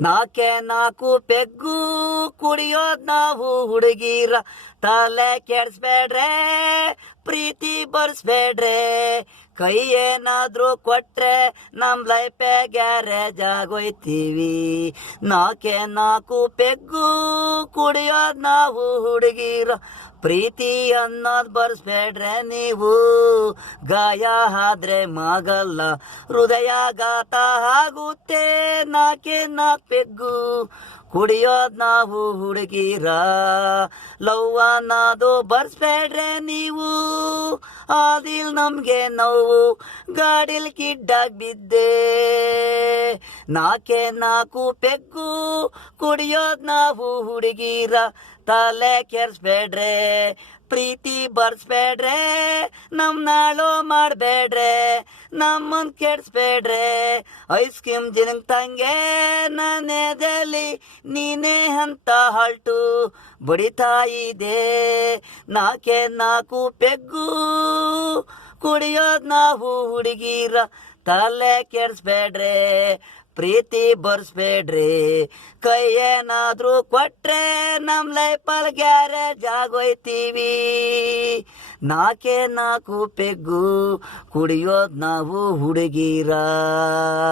ನಾಕೆ ನಾಕು ಪೆಗ್ಗು ಕುಡಿಯೋದ್ ನಾವು ಹುಡುಗೀರ, ತಲೆ ಕೆಡ್ಸ್ಬೇಡ್ರೆ ಪ್ರೀತಿ ಬರ್ಸ್ಬೇಡ್ರೆ, ಕೈ ಏನಾದ್ರು ಕೊಟ್ರೆ ನಮ್ ಲೈಫೇ ಗ್ಯಾರೇಜ್ ಆಗೋಯ್ತೀವಿ. ನಾಕೆ ನಾಕು ಪೆಗ್ಗು ಕುಡಿಯೋದ್ ನಾವು ಹುಡುಗೀರ, ಪ್ರೀತಿ ಅನ್ನೋದ್ ಬರ್ಸ್ಬೇಡ್ರೆ ನೀವು, ಗಾಯ ಆದ್ರೆ ಮಾಗಲ್ಲ ಹೃದಯಾಘಾತ ಆಗುತ್ತೆ. ನಾಕೆ ನಾಕ್ ಪೆಗ್ಗು ಕುಡಿಯೋದ್ ನಾವು ಹುಡುಗೀರ, ಲವ್ ಅನ್ನೋದು ಬರ್ಸ್ಬೇಡ್ರೆ ನೀವು, ಆದಿಲ್ ನಮ್ಗೆ ನೋವು ಗಾಡಿಲ್ ಕಿಡ್ಡಾಗ್ ಬಿದ್ದೆ. ನಾಕೆ ನಾಕು ಪೆಗ್ಗು ಕುಡಿಯೋದ್ ನಾವು ಹುಡುಗೀರ, ತಲೆ ಕೆರ್ಸ್ಬೇಡ್ರೆ ಪ್ರೀತಿ ಬರ್ಸ್ಬೇಡ್ರೆ, ನಮ್ ನಾಳೋ ಮಾಡ್ಬೇಡ್ರೆ, ನಮ್ಮನ್ ಕೆಡ್ಸ್ಬೇಡ್ರೆ. ಐಸ್ ಕ್ರೀಮ್ ಜಿನಂಗ್ ತಂಗೆ ನನ್ನೆದೆಲಿ ನೀನೇ ಅಂತ ಹಾಲ್ಟು ಬಡಿತಾ ಇದೆ. ನಾಕೆ ನಾಕು ಪೆಗ್ಗು ಕುಡಿಯೋದ್ ನಾವು ಹುಡುಗೀರ, ತಲೆ ಕೆಡ್ಸ್ಬೇಡ್ರೆ ಪ್ರೀತಿ ಬರ್ಸ್ಬೇಡ್ರಿ, ಕೈ ಏನಾದ್ರು ಕೊಟ್ರೆ ನಮ್ ಲೈಫಲ್ ಗ್ಯಾರೇಜ್ ಆಗೋಯ್ತೀವಿ. ನಾಕೆ ನಾಕು ಪೆಗ್ಗು ಕುಡಿಯೋದ್ ನಾವು ಹುಡುಗೀರ.